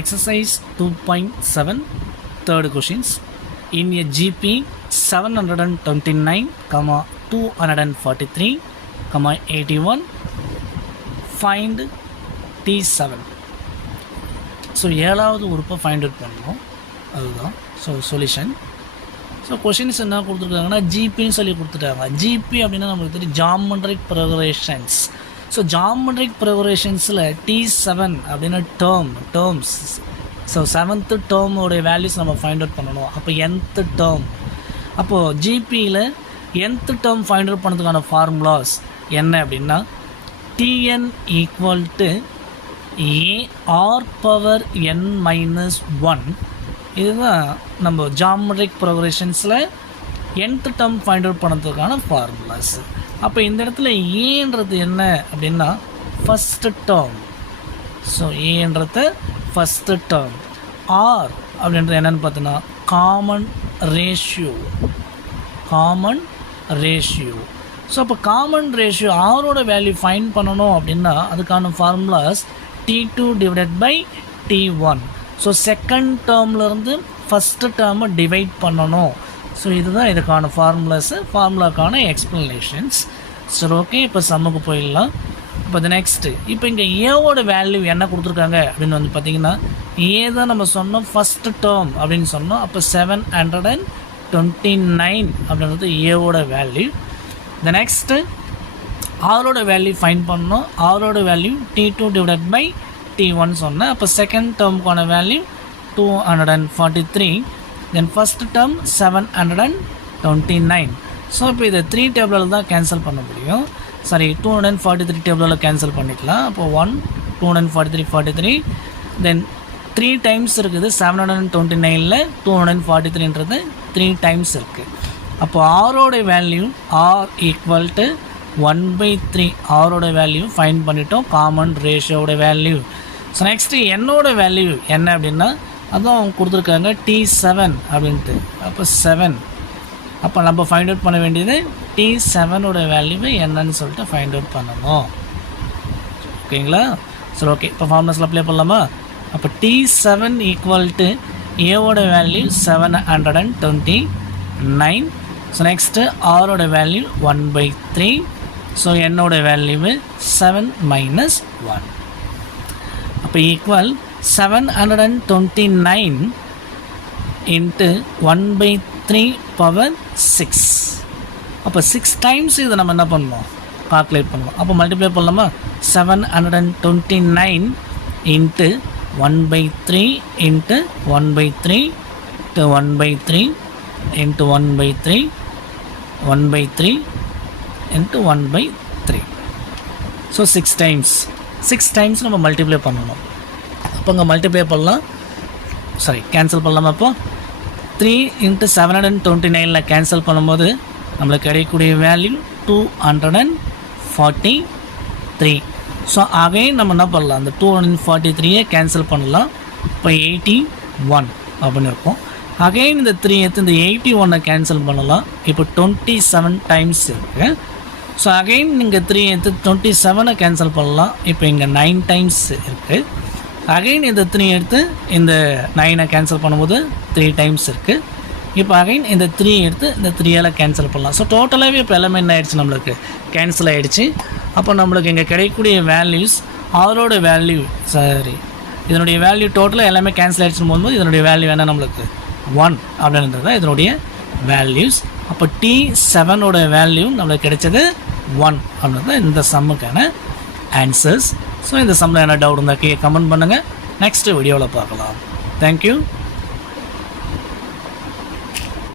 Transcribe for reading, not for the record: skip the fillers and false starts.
Exercise 2.7, third questions. In a GP 729, 243, 81, find T7. So ஏழாவது உறுப்பை find out பண்ணணும், அதுதான் ஸோ சொல்யூஷன். ஸோ கொஷின்ஸ் என்ன கொடுத்துருக்காங்கன்னா ஜிபின்னு சொல்லி கொடுத்துட்டாங்க. ஜிபி அப்படின்னா நம்மளுக்கு தெரியும் ஜாமெட்ரிக் ப்ரொக்ரேஷன்ஸ். ஸோ ஜாமெட்ரிக் ப்ரொக்ரேஷன்ஸில் T7 அப்படின்னா டேர்ம்ஸ். ஸோ 7th டேர்மோடைய வேல்யூஸ் நம்ம ஃபைண்ட் அவுட் பண்ணணும். அப்போ nth டேர்ம், அப்போது ஜிபியில் nth டேர்ம் ஃபைண்ட் அவுட் பண்ணுறதுக்கான ஃபார்முலாஸ் என்ன அப்படின்னா Tn ஈக்குவல் டு AR⁻n-1. இதுதான் நம்ம ஜாமெட்ரிக் ப்ரொக்ரேஷன்ஸில் nth டேர்ம் ஃபைண்ட் அவுட் பண்ணுறதுக்கான ஃபார்முலாஸ். அப்போ இந்த இடத்துல ஏன்றது என்ன அப்படின்னா ஃபஸ்ட்டு டேர்ம். ஸோ ஏன்றது ஃபஸ்ட்டு டேர்ம். ஆர் அப்படின்றது என்னென்னு பார்த்தோன்னா காமன் ரேஷியோ. ஸோ அப்போ காமன் ரேஷியோ ஆரோட வேல்யூ ஃபைண்ட் பண்ணணும் அப்படின்னா அதுக்கான ஃபார்முலாஸ் T2/T1. ஸோ செகண்ட் டேர்ம்லேருந்து ஃபஸ்ட்டு டேர்மை டிவைட் பண்ணணும். ஸோ இதுதான் இதுக்கான ஃபார்முலாக்கான எக்ஸ்ப்ளனேஷன்ஸ். சரி, ஓகே, இப்போ சம்முக்கு போயிடலாம். இப்போ நெக்ஸ்ட்டு, இப்போ இங்கே ஏவோட வேல்யூ என்ன கொடுத்துருக்காங்க அப்படின்னு வந்து பார்த்திங்கன்னா ஏ தான் நம்ம சொன்னோம் ஃபஸ்ட்டு டேர்ம் அப்படின்னு சொன்னோம். அப்போ 729 அப்படின்றது ஏவோட வேல்யூ. இந்த நெக்ஸ்ட்டு ஆரோட வேல்யூ ஃபைண்ட் பண்ணோம். ஆரோட வேல்யூ T2/T1 சொன்னேன். அப்போ செகண்ட் டேர்முக்கான value 243. Then first term 729. So இப்போ இதை 3 டேபிளில் தான் கேன்சல் பண்ண முடியும். சாரி, 243 டேபிளில் கேன்சல் பண்ணிக்கலாம். அப்போ 1 243 43. தென் 3 டைம்ஸ் இருக்குது 729ல் 243ன்றது 3 டைம்ஸ் இருக்குது. அப்போ ஆரோட வேல்யூ ஆர் ஈக்குவல் டு 1/3. ஆரோட வேல்யூ ஃபைண்ட் பண்ணிட்டோம், காமன் ரேஷியோட வேல்யூ. ஸோ நெக்ஸ்ட்டு என்னோட வேல்யூ என்ன அப்படின்னா அதுவும் அவங்க கொடுத்துருக்காங்க T7 அப்படின்ட்டு. அப்போ 7. அப்போ நம்ம ஃபைண்ட் அவுட் பண்ண வேண்டியது T7ஓட வேல்யூவை என்னன்னு சொல்லிட்டு ஃபைண்ட் அவுட் பண்ணணும். ஓகேங்களா? சரி, ஓகே, இப்போ ஃபார்முலாஸில் அப்ளை பண்ணலாமா? அப்போ T7 ஈக்குவல் டு ஏவோட வேல்யூ 729. ஸோ நெக்ஸ்ட்டு ஆரோட வேல்யூ 1/3. ஸோ என்னோட வேல்யூவு 7 - 1. அப்போ ஈக்குவல் 729 இன்ட்டு 1/3/6. அப்போ 6 டைம்ஸ் இதை நம்ம என்ன பண்ணணும், கால்குலேட் பண்ணணும். அப்போ மல்டிப்ளை பண்ணலாமா? 729 into 1/3 into 1/3 to 1/3 into 1/3 1/3 into 1/3. So 6 times நம்ம மல்டிப்ளை பண்ணணும். அப்போ இங்கே மல்டிப்ளை பண்ணலாம், சாரி கேன்சல் பண்ணலாமா? அப்போ 3 × 729ல் கேன்சல் பண்ணும்போது நம்மளுக்கு கிடைக்கக்கூடிய வேல்யூ 243. ஸோ அகைன் நம்ம என்ன பண்ணலாம், அந்த 243 கேன்சல் பண்ணலாம். இப்போ 81 அப்படின்னு இருக்கும். அகைன் இந்த 3 எடுத்து இந்த 81 கேன்சல் பண்ணலாம். இப்போ 27 டைம்ஸ் இருக்குது. ஸோ அகைன் நீங்கள் 3 எடுத்து 27 கேன்சல் பண்ணலாம். இப்போ இங்கே 9 டைம்ஸ் இருக்குது. அகைன் இந்த 3 எடுத்து இந்த 9 கேன்சல் பண்ணும்போது 3 டைம்ஸ் இருக்குது. இப்போ அகைன் இந்த 3 எடுத்து இந்த 3ஆல் கேன்சல் பண்ணலாம். ஸோ டோட்டலாகவே இப்போ எல்லாமே என்ன ஆகிடுச்சு, நம்மளுக்கு கேன்சல் ஆகிடுச்சு. அப்போ நம்மளுக்கு இங்கே கிடைக்கக்கூடிய வேல்யூஸ் ஆரோட வேல்யூ, சாரி இதனுடைய வேல்யூ டோட்டலாக எல்லாமே கேன்சல் ஆகிடுச்சுன்னு போகும்போது இதனுடைய வேல்யூ என்ன, நம்மளுக்கு 1 அப்படின்றது தான் இதனுடைய வேல்யூஸ். அப்போ T7ஓட வேல்யூ நம்மளுக்கு கிடைச்சது 1 அப்படின்றது தான் இந்த சம்முக்கான ஆன்சர்ஸ். ஸோ இந்த சம்மில் என்ன டவுட் இருந்தால் கமெண்ட் பண்ணுங்கள். நெக்ஸ்ட் வீடியோவில் பார்க்கலாம். தேங்க்யூ.